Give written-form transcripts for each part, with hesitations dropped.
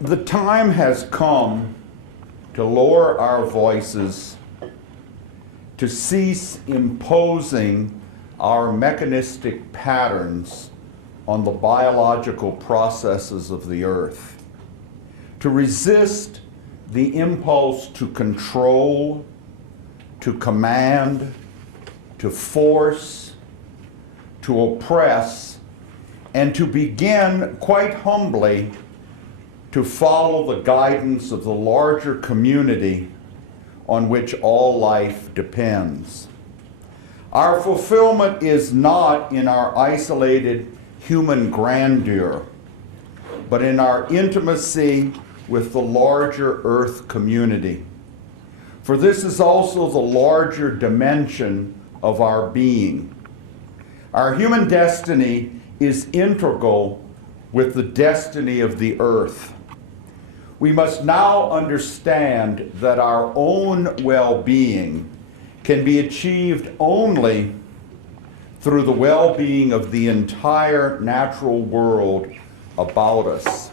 The time has come to lower our voices, to cease imposing our mechanistic patterns on the biological processes of the earth, to resist the impulse to control, to command, to force, to oppress, and to begin, quite humbly, to follow the guidance of the larger community on which all life depends. Our fulfillment is not in our isolated human grandeur, but in our intimacy with the larger earth community. For this is also the larger dimension of our being. Our human destiny is integral with the destiny of the earth. We must now understand that our own well-being can be achieved only through the well-being of the entire natural world about us.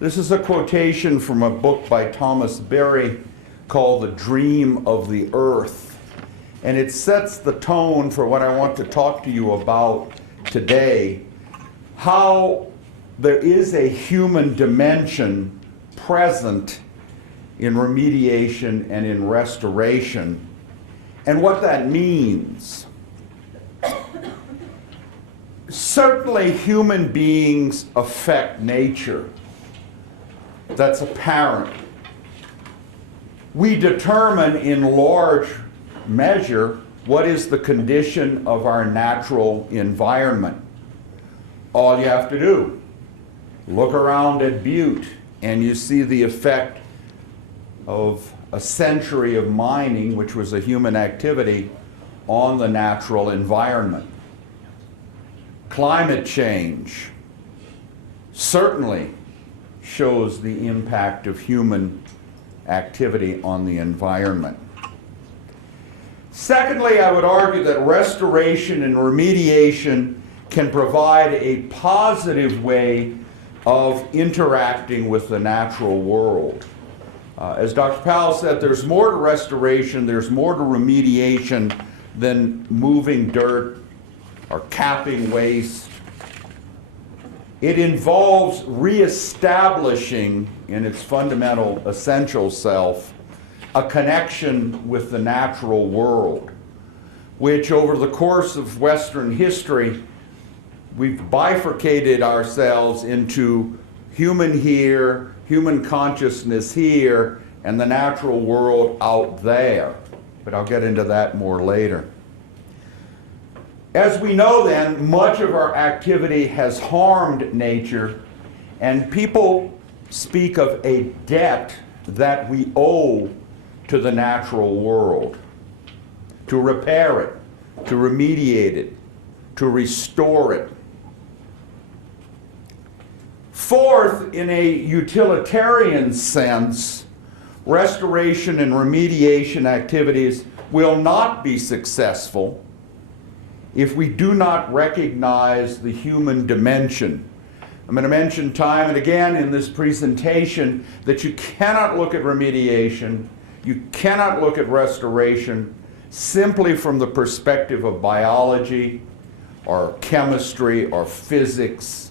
This is a quotation from a book by Thomas Berry called The Dream of the Earth, and it sets the tone for what I want to talk to you about today, how there is a human dimension present in remediation and in restoration, and what that means. Certainly human beings affect nature. That's apparent. We determine in large measure what is the condition of our natural environment. All you have to do, look around at Butte, and you see the effect of a century of mining, which was a human activity, on the natural environment. Climate change certainly shows the impact of human activity on the environment. Secondly, I would argue that restoration and remediation can provide a positive way of interacting with the natural world. As Dr. Powell said, there's more to restoration, there's more to remediation than moving dirt or capping waste. It involves reestablishing in its fundamental essential self a connection with the natural world, which over the course of Western history, we've bifurcated ourselves into human here, human consciousness here, and the natural world out there. But I'll get into that more later. As we know then, much of our activity has harmed nature, and people speak of a debt that we owe to the natural world, to repair it, to remediate it, to restore it. Fourth, in a utilitarian sense, restoration and remediation activities will not be successful if we do not recognize the human dimension. I'm going to mention time and again in this presentation that you cannot look at remediation, you cannot look at restoration simply from the perspective of biology or chemistry or physics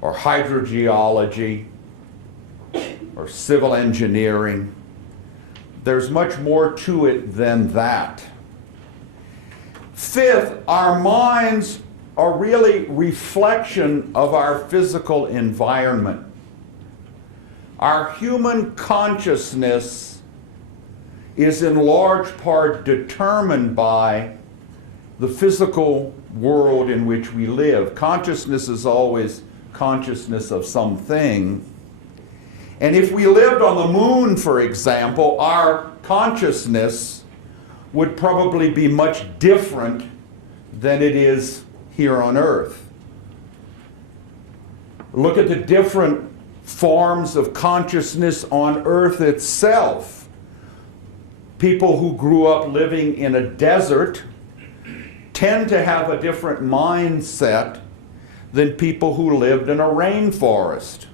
or hydrogeology or civil engineering. There's much more to it than that. Fifth, our minds are really reflection of our physical environment. Our human consciousness is in large part determined by the physical world in which we live. Consciousness is always consciousness of something. And if we lived on the moon, for example, our consciousness would probably be much different than it is here on Earth. Look at the different forms of consciousness on Earth itself. People who grew up living in a desert tend to have a different mindset than people who lived in a rainforest.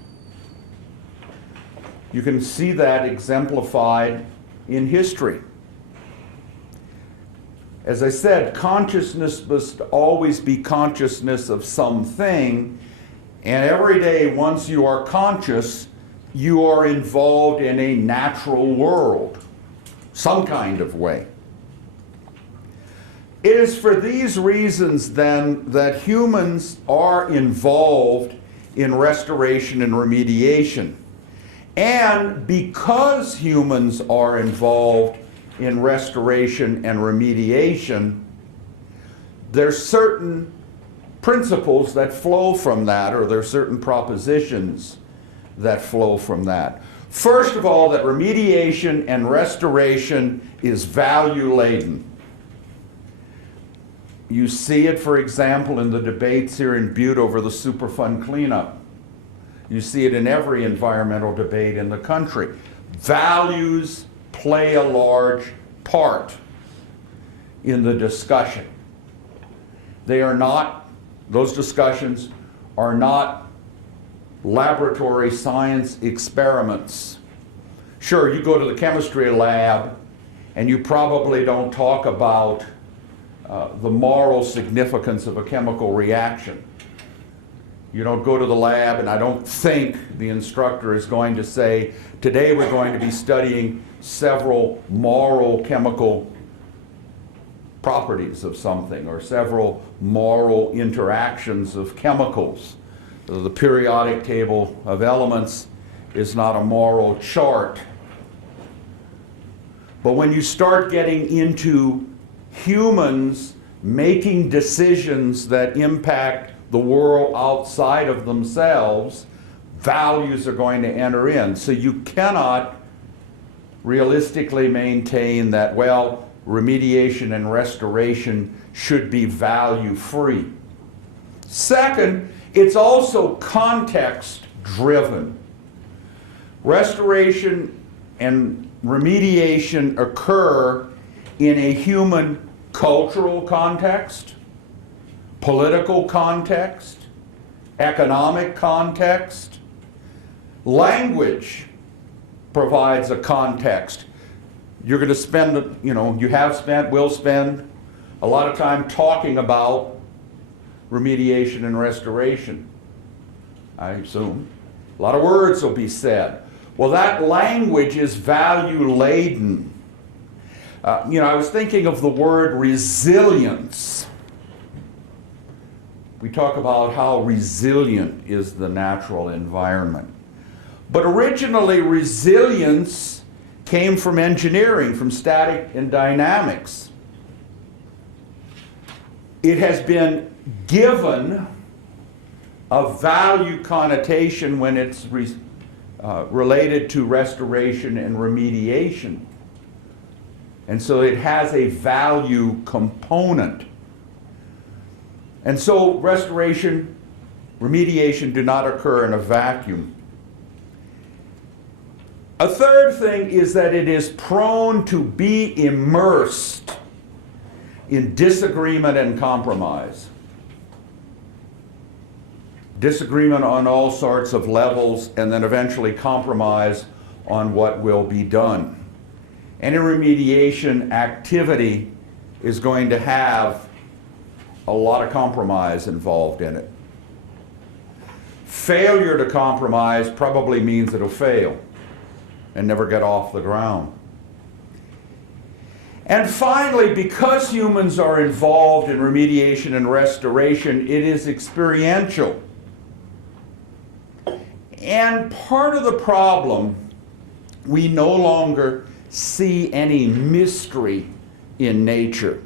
You can see that exemplified in history. As I said, consciousness must always be consciousness of something, and every day once you are conscious, you are involved in a natural world, some kind of way. It is for these reasons then that humans are involved in restoration and remediation. And because humans are involved in restoration and remediation, there's certain principles that flow from that, or there's certain propositions that flow from that. First of all, that remediation and restoration is value-laden. You see it, for example, in the debates here in Butte over the Superfund cleanup. You see it in every environmental debate in the country. Values play a large part in the discussion. They are not, those discussions are not laboratory science experiments. Sure, you go to the chemistry lab and you probably don't talk about the moral significance of a chemical reaction. You don't go to the lab, and I don't think the instructor is going to say, today we're going to be studying several moral chemical properties of something, or several moral interactions of chemicals. The periodic table of elements is not a moral chart. But when you start getting into humans making decisions that impact the world outside of themselves, values are going to enter in. So you cannot realistically maintain that, well, remediation and restoration should be value-free. Second, it's also context-driven. Restoration and remediation occur in a human cultural context, political context, economic context. Language provides a context. You're going to spend, you have spent, will spend a lot of time talking about remediation and restoration, I assume. A lot of words will be said. Well, that language is value-laden. I was thinking of the word resilience. We talk about how resilient is the natural environment. But originally, resilience came from engineering, from static and dynamics. It has been given a value connotation when it's related to restoration and remediation. And so it has a value component. And so restoration, remediation do not occur in a vacuum. A third thing is that it is prone to be immersed in disagreement and compromise. Disagreement on all sorts of levels, and then eventually compromise on what will be done. Any remediation activity is going to have a lot of compromise involved in it. Failure to compromise probably means it'll fail and never get off the ground. And finally, because humans are involved in remediation and restoration, it is experiential. And part of the problem, we no longer see any mystery in nature.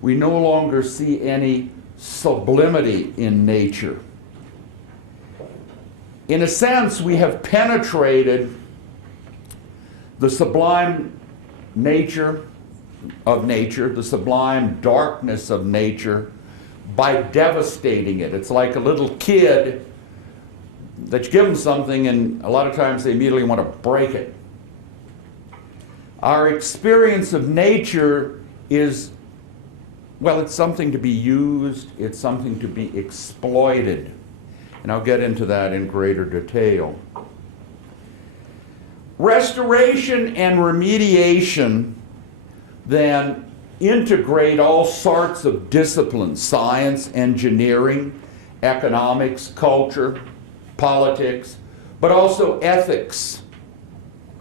We no longer see any sublimity in nature. In a sense, we have penetrated the sublime nature of nature, the sublime darkness of nature, by devastating it. It's like a little kid that you give them something, and a lot of times they immediately want to break it. Our experience of nature is, well, it's something to be used, it's something to be exploited. And I'll get into that in greater detail. Restoration and remediation then integrate all sorts of disciplines: science, engineering, economics, culture, politics, but also ethics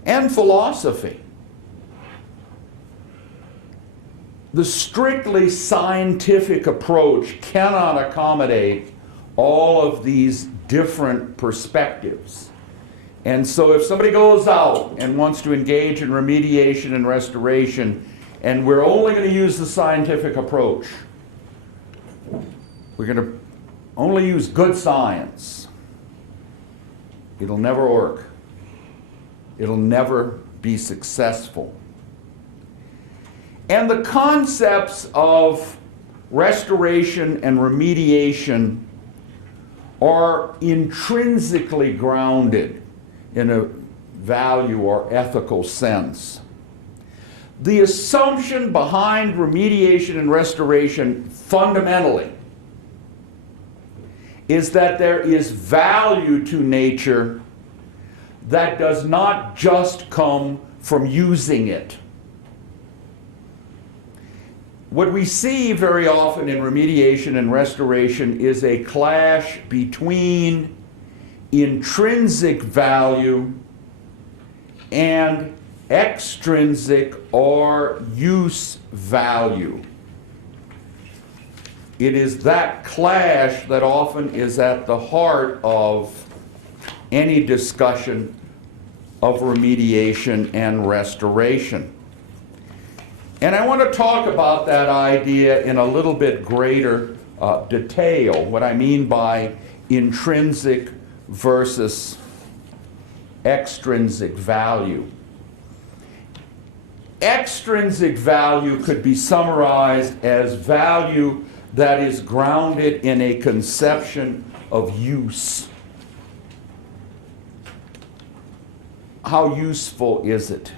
and philosophy. The strictly scientific approach cannot accommodate all of these different perspectives. And so if somebody goes out and wants to engage in remediation and restoration, and we're only going to use the scientific approach, we're going to only use good science, it'll never work. It'll never be successful. And the concepts of restoration and remediation are intrinsically grounded in a value or ethical sense. The assumption behind remediation and restoration fundamentally is that there is value to nature that does not just come from using it. What we see very often in remediation and restoration is a clash between intrinsic value and extrinsic or use value. It is that clash that often is at the heart of any discussion of remediation and restoration. And I want to talk about that idea in a little bit greater detail, what I mean by intrinsic versus extrinsic value. Extrinsic value could be summarized as value that is grounded in a conception of use. How useful is it?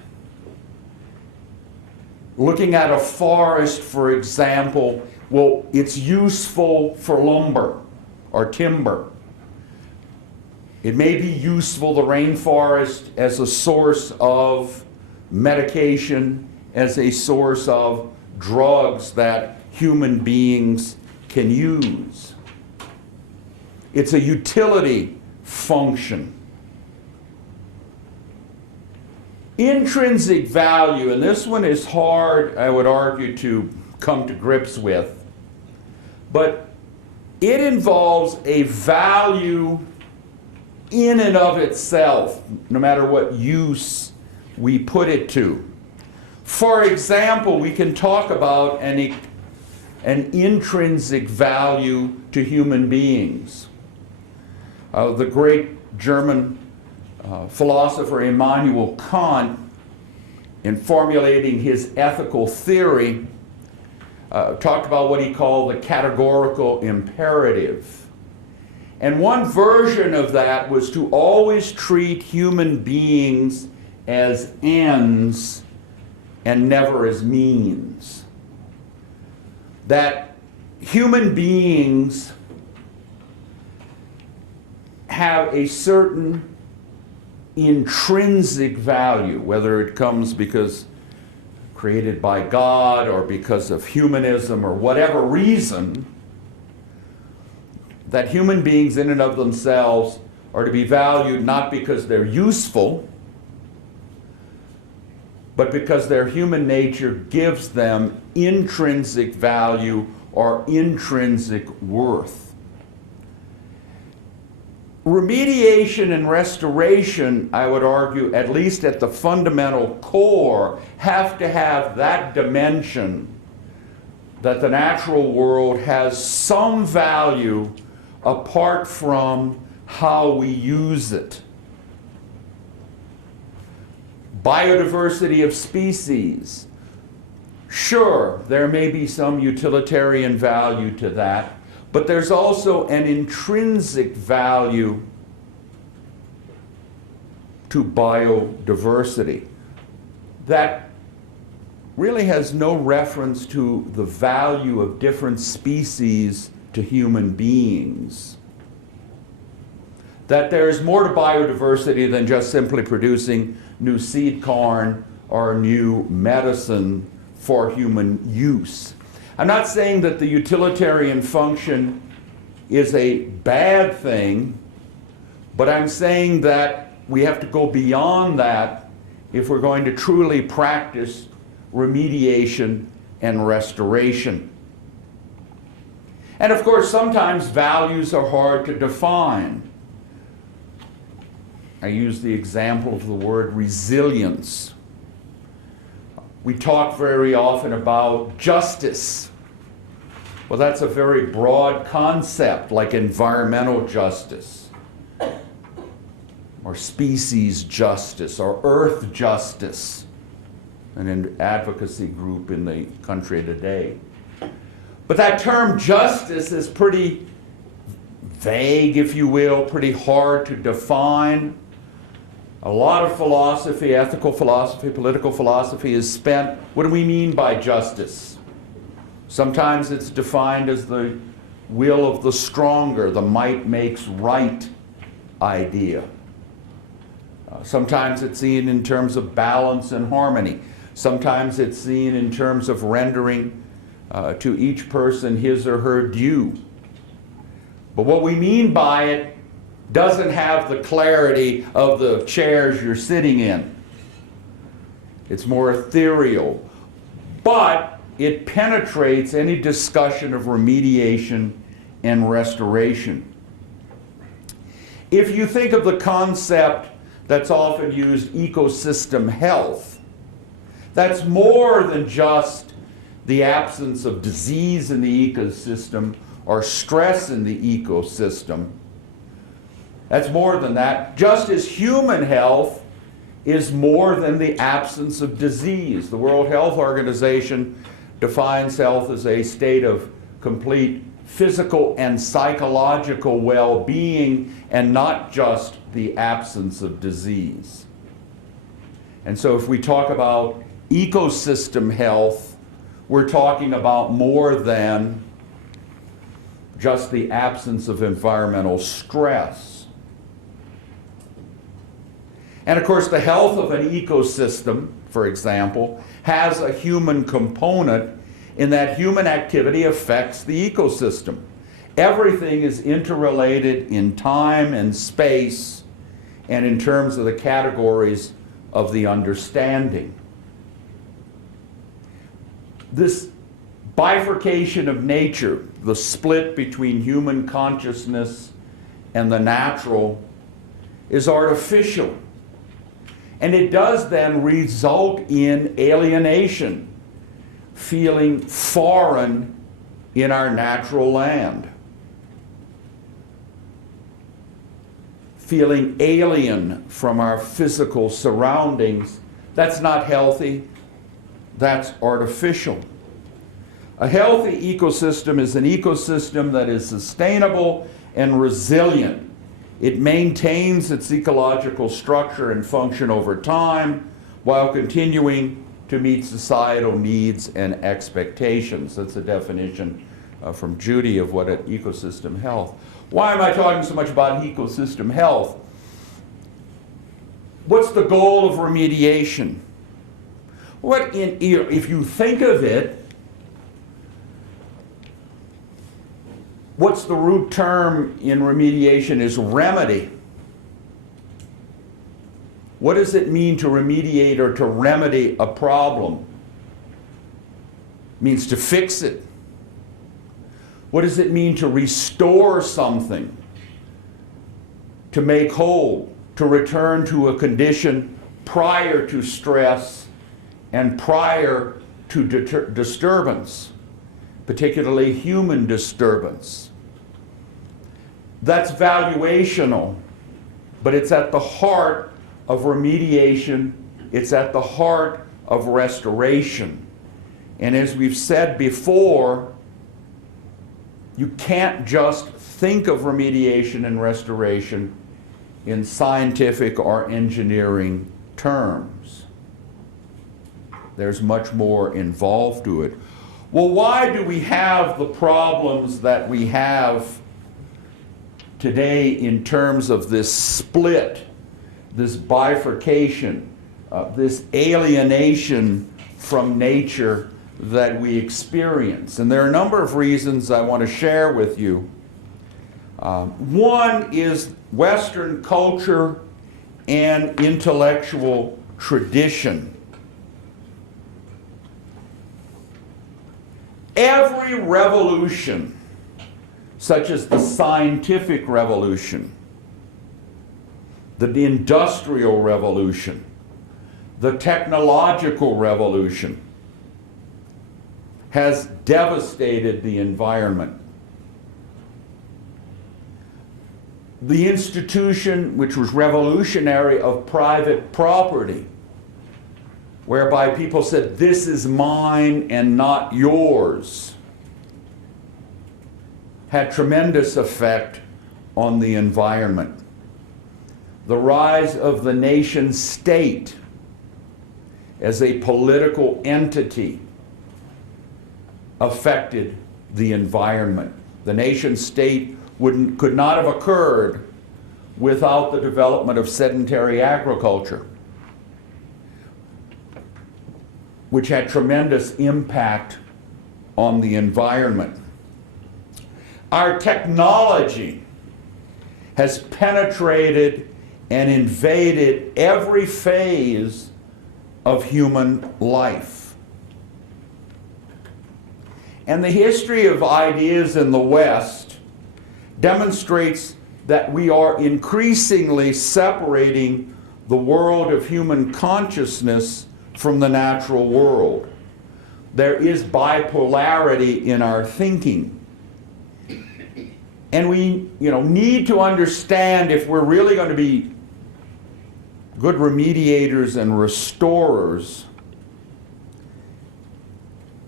Looking at a forest, for example, well, it's useful for lumber or timber. It may be useful, the rainforest, as a source of medication, as a source of drugs that human beings can use. It's a utility function. Intrinsic value, and this one is hard, I would argue, to come to grips with, but it involves a value in and of itself, no matter what use we put it to. For example, we can talk about an intrinsic value to human beings. The great German philosopher Immanuel Kant, in formulating his ethical theory, talked about what he called the categorical imperative. And one version of that was to always treat human beings as ends and never as means. That human beings have a certain intrinsic value, whether it comes because created by God or because of humanism or whatever reason, that human beings in and of themselves are to be valued not because they're useful, but because their human nature gives them intrinsic value or intrinsic worth. Remediation and restoration, I would argue, at least at the fundamental core, have to have that dimension that the natural world has some value apart from how we use it. Biodiversity of species. Sure, there may be some utilitarian value to that, but there's also an intrinsic value to biodiversity that really has no reference to the value of different species to human beings. that there is more to biodiversity than just simply producing new seed corn or new medicine for human use. I'm not saying that the utilitarian function is a bad thing, but I'm saying that we have to go beyond that if we're going to truly practice remediation and restoration. And of course, sometimes values are hard to define. I use the example of the word resilience. We talk very often about justice. Well, that's a very broad concept, like environmental justice, or species justice, or earth justice, an advocacy group in the country today. But that term justice is pretty vague, if you will, pretty hard to define. A lot of philosophy, ethical philosophy, political philosophy is spent, what do we mean by justice? Sometimes it's defined as the will of the stronger, the might makes right idea. Sometimes it's seen in terms of balance and harmony. Sometimes it's seen in terms of rendering to each person his or her due. But what we mean by it doesn't have the clarity of the chairs you're sitting in. It's more ethereal. But it penetrates any discussion of remediation and restoration. If you think of the concept that's often used, ecosystem health, that's more than just the absence of disease in the ecosystem or stress in the ecosystem. That's more than that. Just as human health is more than the absence of disease. The World Health Organization defines health as a state of complete physical and psychological well-being and not just the absence of disease. And so if we talk about ecosystem health, we're talking about more than just the absence of environmental stress. And of course, the health of an ecosystem, for example, has a human component in that human activity affects the ecosystem. Everything is interrelated in time and space and in terms of the categories of the understanding. This bifurcation of nature, the split between human consciousness and the natural, is artificial. And it does then result in alienation, feeling foreign in our natural land, feeling alien from our physical surroundings. That's not healthy, that's artificial. A healthy ecosystem is an ecosystem that is sustainable and resilient. It maintains its ecological structure and function over time while continuing to meet societal needs and expectations. That's a definition from Judy of what an ecosystem health. Why am I talking so much about ecosystem health? What's the goal of remediation? If you think of it, what's the root term in remediation is remedy. What does it mean to remediate or to remedy a problem? It means to fix it. What does it mean to restore something? To make whole, to return to a condition prior to stress and prior to disturbance, particularly human disturbance. That's valuational, but it's at the heart of remediation. It's at the heart of restoration. And as we've said before, you can't just think of remediation and restoration in scientific or engineering terms. There's much more involved to it. Well, why do we have the problems that we have today in terms of this split, this bifurcation, this alienation from nature that we experience. And there are a number of reasons I want to share with you. One is Western culture and intellectual tradition. Every revolution, such as the scientific revolution, the industrial revolution, the technological revolution, has devastated the environment. The institution, which was revolutionary, of private property, whereby people said, this is mine and not yours, had tremendous effect on the environment. The rise of the nation state as a political entity affected the environment. The nation state could not have occurred without the development of sedentary agriculture, which had tremendous impact on the environment. Our technology has penetrated and invaded every phase of human life. And the history of ideas in the West demonstrates that we are increasingly separating the world of human consciousness from the natural world. There is bipolarity in our thinking. And we need to understand, if we're really going to be good remediators and restorers,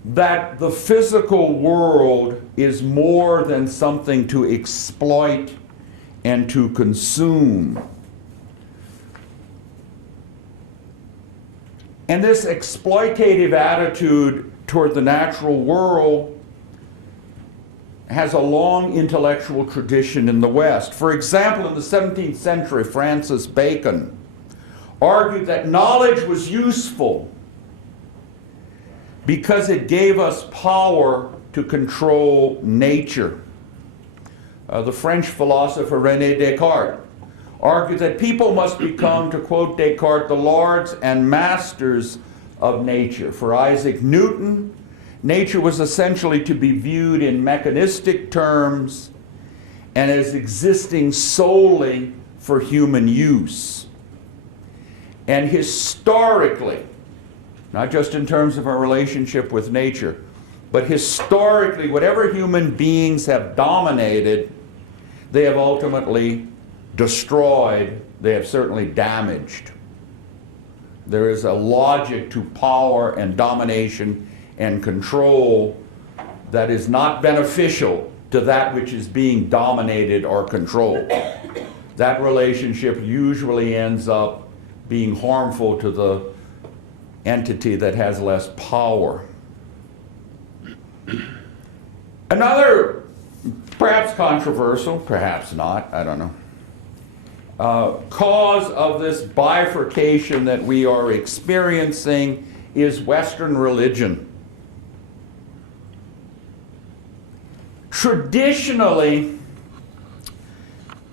that the physical world is more than something to exploit and to consume. And this exploitative attitude toward the natural world has a long intellectual tradition in the West. For example, in the 17th century, Francis Bacon argued that knowledge was useful because it gave us power to control nature. The French philosopher René Descartes argued that people must become, to quote Descartes, the lords and masters of nature. For Isaac Newton, nature was essentially to be viewed in mechanistic terms and as existing solely for human use. And historically, not just in terms of our relationship with nature, but historically, whatever human beings have dominated, they have ultimately destroyed, they have certainly damaged. There is a logic to power and domination and control that is not beneficial to that which is being dominated or controlled. That relationship usually ends up being harmful to the entity that has less power. Another, perhaps controversial, perhaps not, I don't know, cause of this bifurcation that we are experiencing is Western religion. Traditionally,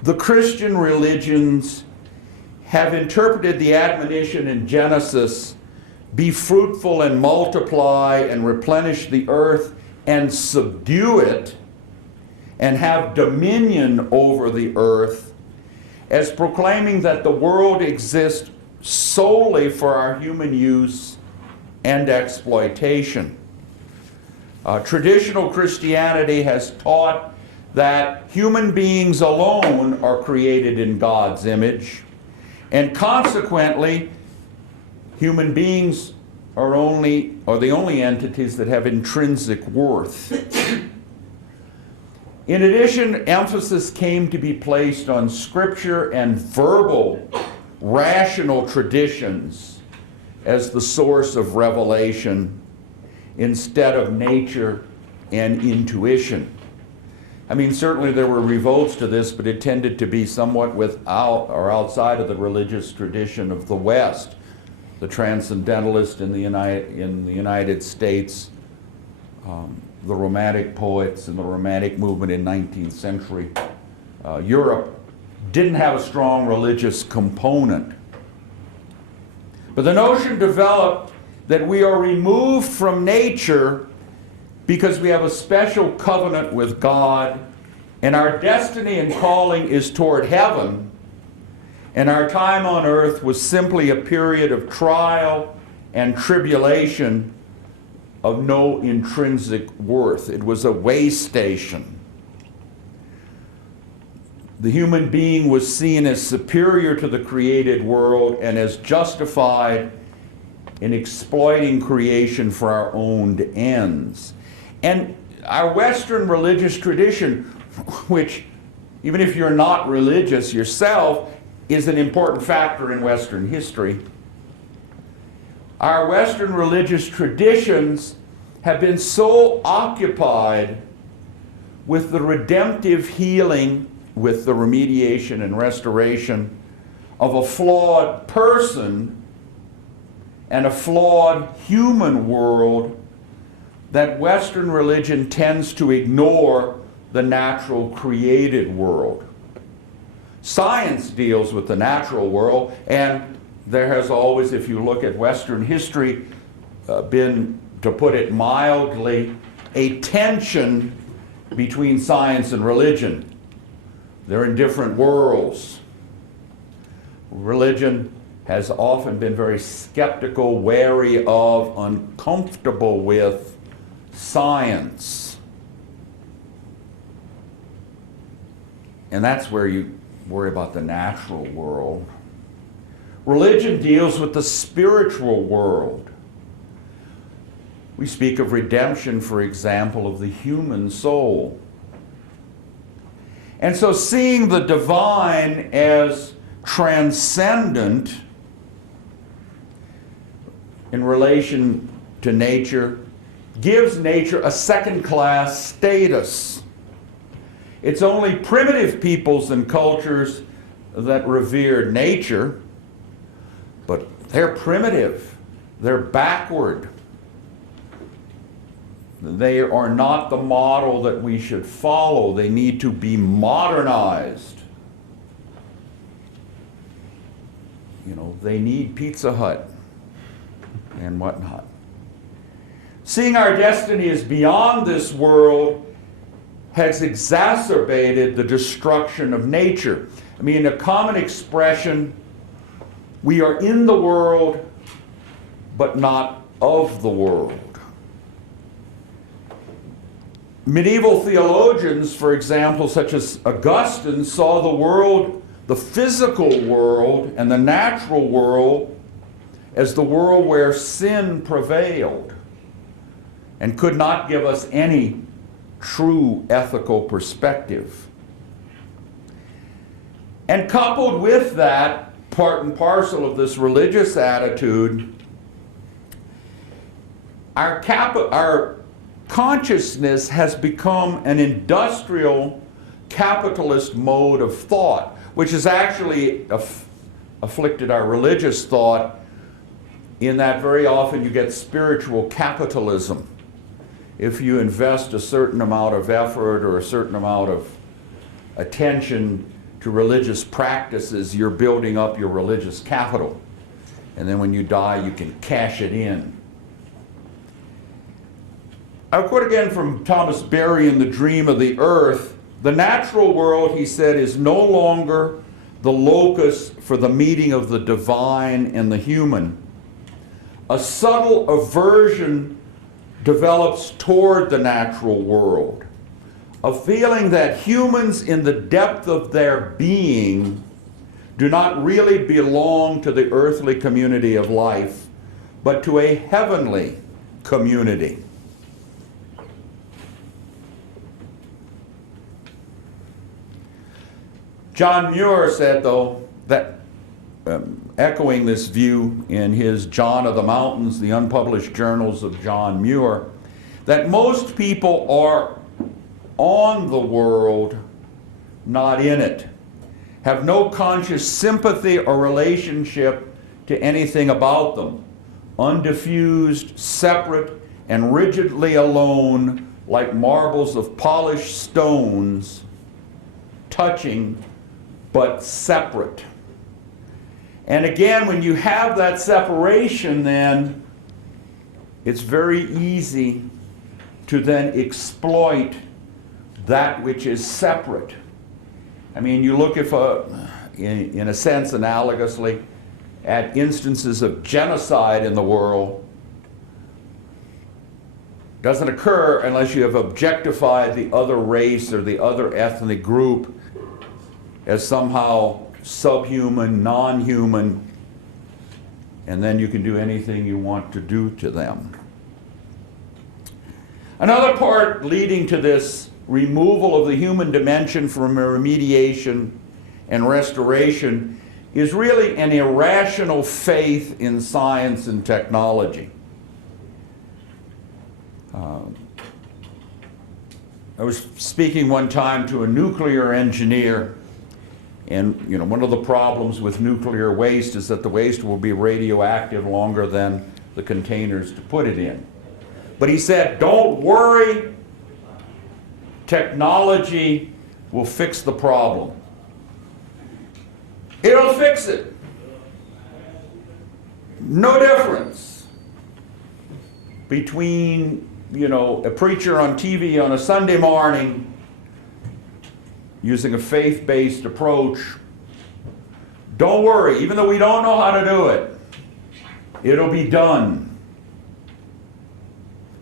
the Christian religions have interpreted the admonition in Genesis, be fruitful and multiply and replenish the earth and subdue it and have dominion over the earth, as proclaiming that the world exists solely for our human use and exploitation. Traditional Christianity has taught that human beings alone are created in God's image, and consequently, human beings are the only entities that have intrinsic worth. In addition, emphasis came to be placed on scripture and verbal, rational traditions as the source of revelation instead of nature and intuition. I mean, certainly there were revolts to this, but it tended to be somewhat without or outside of the religious tradition of the West. The transcendentalist in the United States, the Romantic poets and the Romantic movement in 19th century Europe didn't have a strong religious component. But the notion developed that we are removed from nature because we have a special covenant with God, and our destiny and calling is toward heaven, and our time on earth was simply a period of trial and tribulation of no intrinsic worth. It was a way station. The human being was seen as superior to the created world and as justified in exploiting creation for our own ends. And our Western religious tradition, which, even if you're not religious yourself, is an important factor in Western history. Our Western religious traditions have been so occupied with the redemptive healing, with the remediation and restoration of a flawed person and a flawed human world, that Western religion tends to ignore the natural created world. Science deals with the natural world, and there has always, if you look at Western history, been, to put it mildly, a tension between science and religion. They're in different worlds. Religion has often been very skeptical, wary of, uncomfortable with science. And that's where you worry about the natural world. Religion deals with the spiritual world. We speak of redemption, for example, of the human soul. And so seeing the divine as transcendent in relation to nature gives nature a second-class status. It's only primitive peoples and cultures that revered nature, but they're primitive, they're backward. They are not the model that we should follow. They need to be modernized. You know, they need Pizza Hut and whatnot. Seeing our destiny as beyond this world has exacerbated the destruction of nature. I mean, a common expression, we are in the world, but not of the world. Medieval theologians, for example, such as Augustine, saw the world, the physical world and the natural world, as the world where sin prevailed and could not give us any true ethical perspective. And coupled with that, part and parcel of this religious attitude, our consciousness has become an industrial capitalist mode of thought, which has actually afflicted our religious thought, in that very often you get spiritual capitalism. If you invest a certain amount of effort or a certain amount of attention to religious practices, you're building up your religious capital. And then when you die, you can cash it in. I'll quote again from Thomas Berry in The Dream of the Earth. The natural world, he said, is no longer the locus for the meeting of the divine and the human. A subtle aversion develops toward the natural world, a feeling that humans in the depth of their being do not really belong to the earthly community of life, but to a heavenly community. John Muir said, though, that echoing this view in his John of the Mountains, the unpublished journals of John Muir, that most people are on the world, not in it. Have no conscious sympathy or relationship to anything about them. Undiffused, separate, and rigidly alone, like marbles of polished stones, touching but separate. And again, when you have that separation, then it's very easy to then exploit that which is separate. I mean, you look in a sense analogously at instances of genocide in the world. Doesn't occur unless you have objectified the other race or the other ethnic group as somehow subhuman, non-human, and then you can do anything you want to do to them. Another part leading to this removal of the human dimension from remediation and restoration is really an irrational faith in science and technology. I was speaking one time to a nuclear engineer, and one of the problems with nuclear waste is that the waste will be radioactive longer than the containers to put it in. But he said, don't worry, technology will fix the problem. It'll fix it. No difference between a preacher on TV on a Sunday morning using a faith-based approach. Don't worry, even though we don't know how to do it, it'll be done.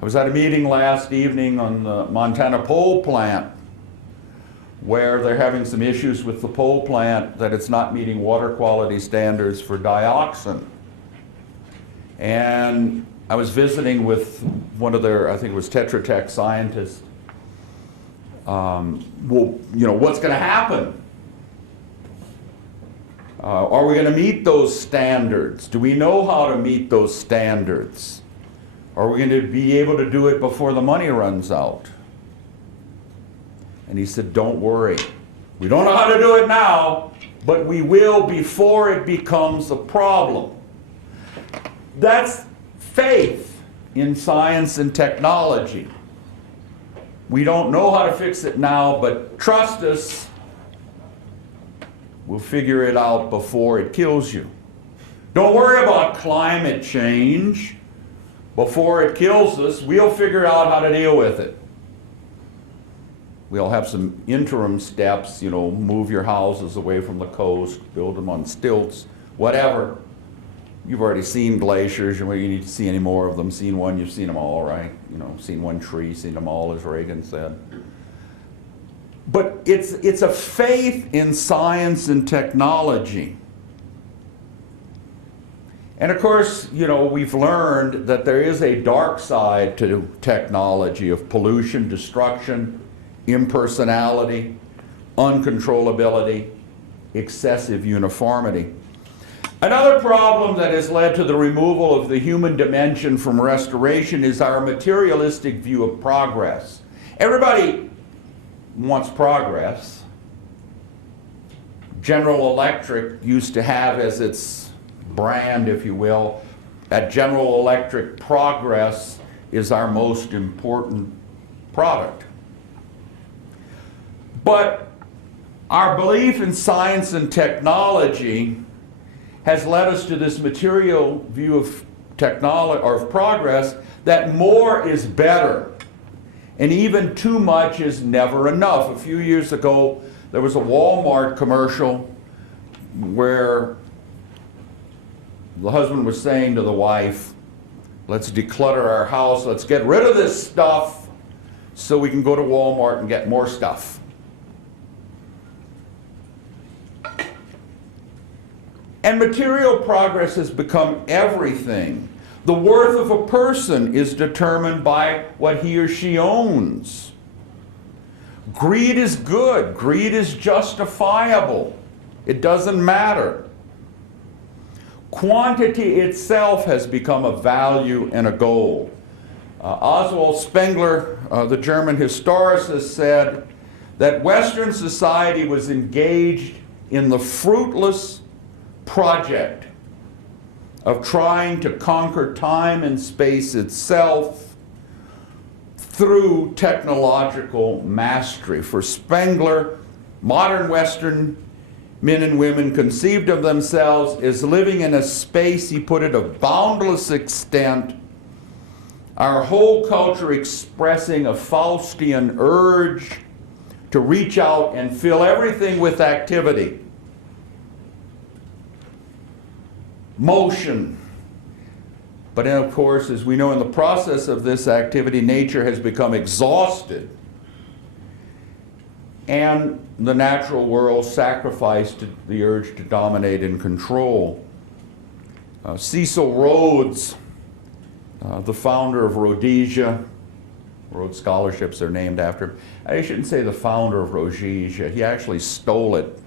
I was at a meeting last evening on the Montana pole plant where they're having some issues with the pole plant that it's not meeting water quality standards for dioxin. And I was visiting with one of their, I think it was Tetra Tech scientists. What's going to happen? Are we going to meet those standards? Do we know how to meet those standards? Are we going to be able to do it before the money runs out? And he said, don't worry. We don't know how to do it now, but we will before it becomes a problem. That's faith in science and technology. We don't know how to fix it now, but trust us, we'll figure it out before it kills you. Don't worry about climate change. Before it kills us, we'll figure out how to deal with it. We'll have some interim steps, move your houses away from the coast, build them on stilts, whatever. You've already seen glaciers, you need to see any more of them. Seen one, you've seen them all, right? Seen one tree, seen them all, as Reagan said. But it's a faith in science and technology. And of course, we've learned that there is a dark side to technology of pollution, destruction, impersonality, uncontrollability, excessive uniformity. Another problem that has led to the removal of the human dimension from restoration is our materialistic view of progress. Everybody wants progress. General Electric used to have as its brand, if you will, that General Electric progress is our most important product. But our belief in science and technology has led us to this material view of technology or of progress that more is better. And even too much is never enough. A few years ago, there was a Walmart commercial where the husband was saying to the wife, let's declutter our house, let's get rid of this stuff so we can go to Walmart and get more stuff. And material progress has become everything. The worth of a person is determined by what he or she owns. Greed is good. Greed is justifiable. It doesn't matter. Quantity itself has become a value and a goal. Oswald Spengler, the German historicist, said that Western society was engaged in the fruitless project of trying to conquer time and space itself through technological mastery. For Spengler, modern Western men and women conceived of themselves as living in a space, he put it, of boundless extent, our whole culture expressing a Faustian urge to reach out and fill everything with activity, motion. But then, of course, as we know, in the process of this activity, nature has become exhausted, and the natural world sacrificed to the urge to dominate and control. Cecil Rhodes, the founder of Rhodesia, Rhodes Scholarships are named after him. I shouldn't say the founder of Rhodesia. He actually stole it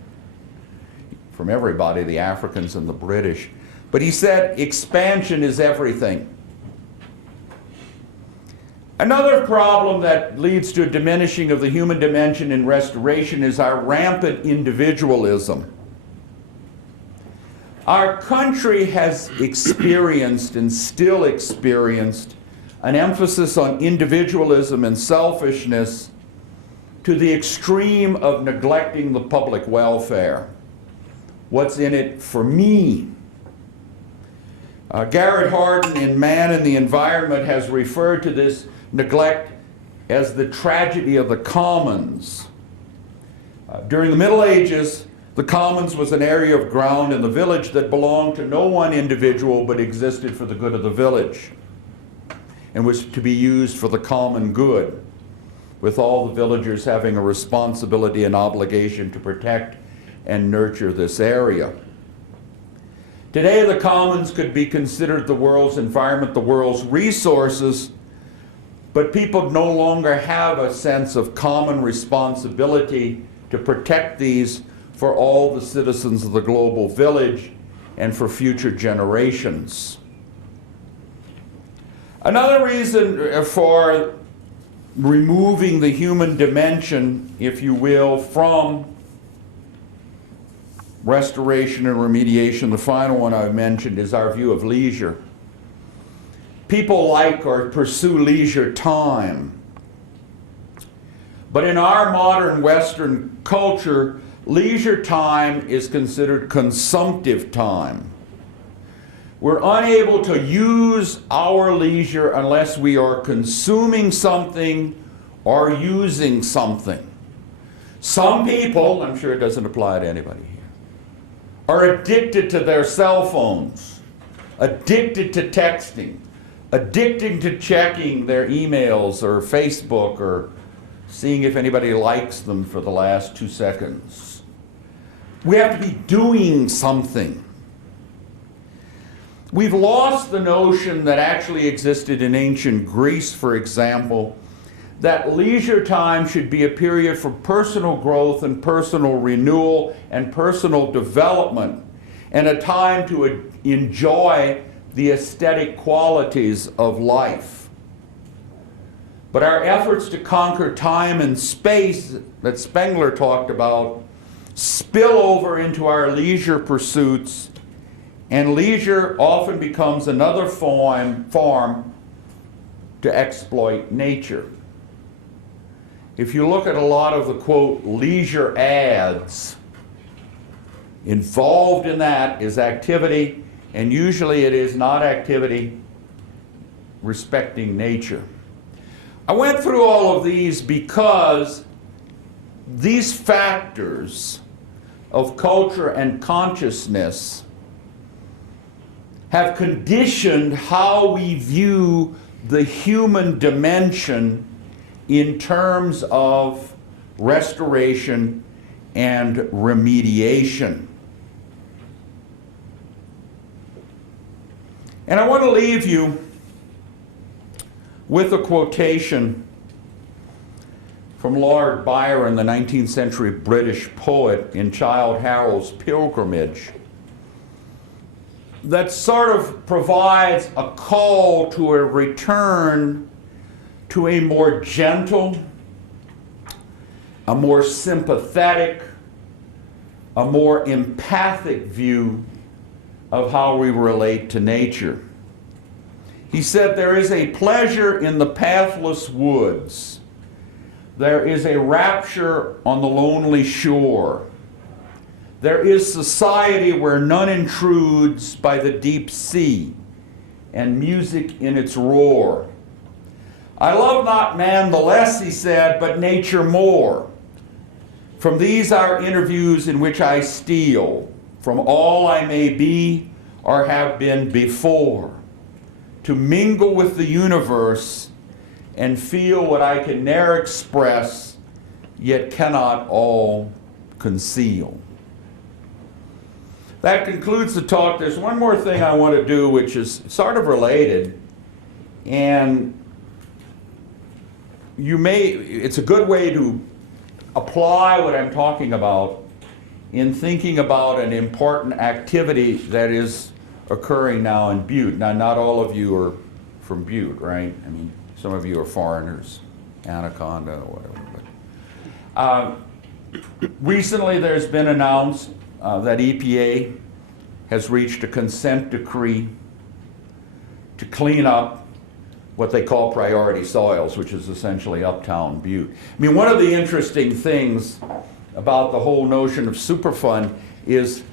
from everybody, the Africans and the British. But he said, expansion is everything. Another problem that leads to a diminishing of the human dimension in restoration is our rampant individualism. Our country has experienced and still experienced an emphasis on individualism and selfishness to the extreme of neglecting the public welfare. What's in it for me? Garrett Hardin in Man and the Environment has referred to this neglect as the tragedy of the commons. During the Middle Ages, the commons was an area of ground in the village that belonged to no one individual but existed for the good of the village and was to be used for the common good, with all the villagers having a responsibility and obligation to protect and nurture this area. Today, the commons could be considered the world's environment, the world's resources, but people no longer have a sense of common responsibility to protect these for all the citizens of the global village and for future generations. Another reason for removing the human dimension, if you will, from restoration and remediation, the final one I've mentioned, is our view of leisure. People like or pursue leisure time. But in our modern Western culture, leisure time is considered consumptive time. We're unable to use our leisure unless we are consuming something or using something. Some people, I'm sure it doesn't apply to anybody here, are addicted to their cell phones, addicted to texting, addicted to checking their emails or Facebook or seeing if anybody likes them for the last 2 seconds. We have to be doing something. We've lost the notion that actually existed in ancient Greece, for example, that leisure time should be a period for personal growth and personal renewal and personal development, and a time to enjoy the aesthetic qualities of life. But our efforts to conquer time and space that Spengler talked about spill over into our leisure pursuits, and leisure often becomes another form to exploit nature. If you look at a lot of the, quote, leisure ads, involved in that is activity, and usually it is not activity respecting nature. I went through all of these because these factors of culture and consciousness have conditioned how we view the human dimension in terms of restoration and remediation. And I want to leave you with a quotation from Lord Byron, the 19th century British poet, in Childe Harold's Pilgrimage, that sort of provides a call to a return to a more gentle, a more sympathetic, a more empathic view of how we relate to nature. He said, there is a pleasure in the pathless woods. There is a rapture on the lonely shore. There is society where none intrudes by the deep sea, and music in its roar. I love not man the less, he said, but nature more. From these are interviews in which I steal from all I may be or have been before, to mingle with the universe and feel what I can ne'er express, yet cannot all conceal. That concludes the talk. There's one more thing I want to do, which is sort of related, and it's a good way to apply what I'm talking about in thinking about an important activity that is occurring now in Butte. Now, not all of you are from Butte, right? I mean, some of you are foreigners, Anaconda or whatever. But, recently, there's been announced that EPA has reached a consent decree to clean up what they call priority soils, which is essentially uptown Butte. I mean, one of the interesting things about the whole notion of Superfund is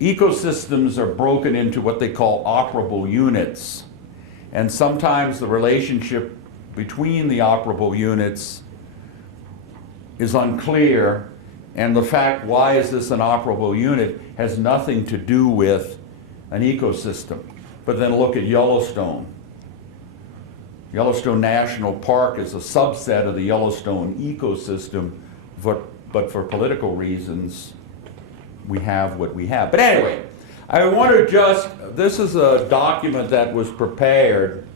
ecosystems are broken into what they call operable units. And sometimes the relationship between the operable units is unclear, and the fact, why is this an operable unit, has nothing to do with an ecosystem. But then look at Yellowstone. Yellowstone National Park is a subset of the Yellowstone ecosystem, but for political reasons, we have what we have. But anyway, I want to this is a document that was prepared,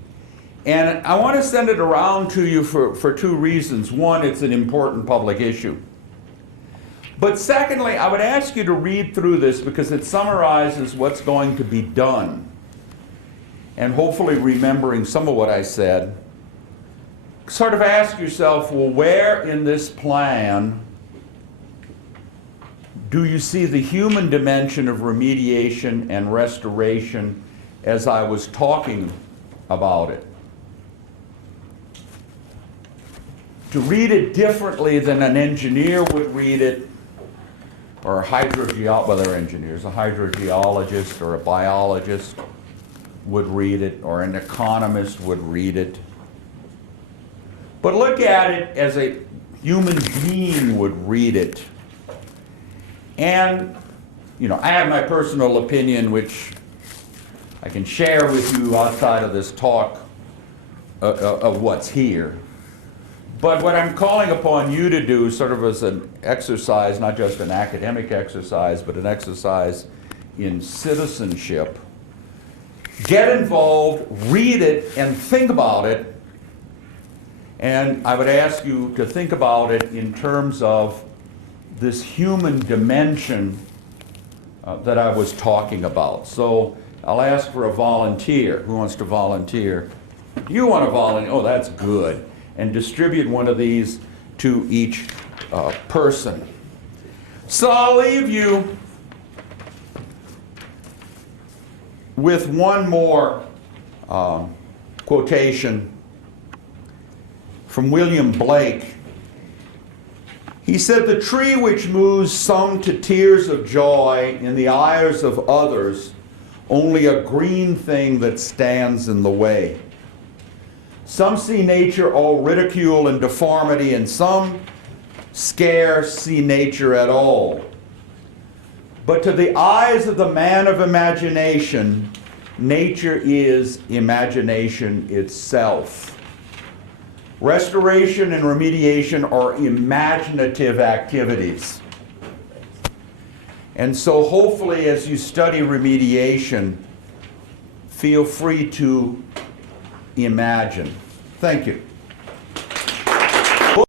and I want to send it around to you for two reasons. One, it's an important public issue. But secondly, I would ask you to read through this because it summarizes what's going to be done. And hopefully remembering some of what I said, sort of ask yourself, well, where in this plan do you see the human dimension of remediation and restoration as I was talking about it? To read it differently than an engineer would read it, or a hydrogeologist or a biologist would read it, or an economist would read it. But look at it as a human being would read it. And, I have my personal opinion, which I can share with you outside of this talk of what's here. But what I'm calling upon you to do, sort of as an exercise, not just an academic exercise, but an exercise in citizenship, get involved, read it, and think about it. And I would ask you to think about it in terms of this human dimension that I was talking about. So I'll ask for a volunteer. Who wants to volunteer? You want to volunteer? Oh, that's good. And distribute one of these to each person. So I'll leave you with one more quotation from William Blake. He said, "The tree which moves some to tears of joy in the eyes of others, only a green thing that stands in the way. Some see nature all ridicule and deformity, and some scarce see nature at all. But to the eyes of the man of imagination, nature is imagination itself." Restoration and remediation are imaginative activities. And so hopefully as you study remediation, feel free to imagine. Thank you.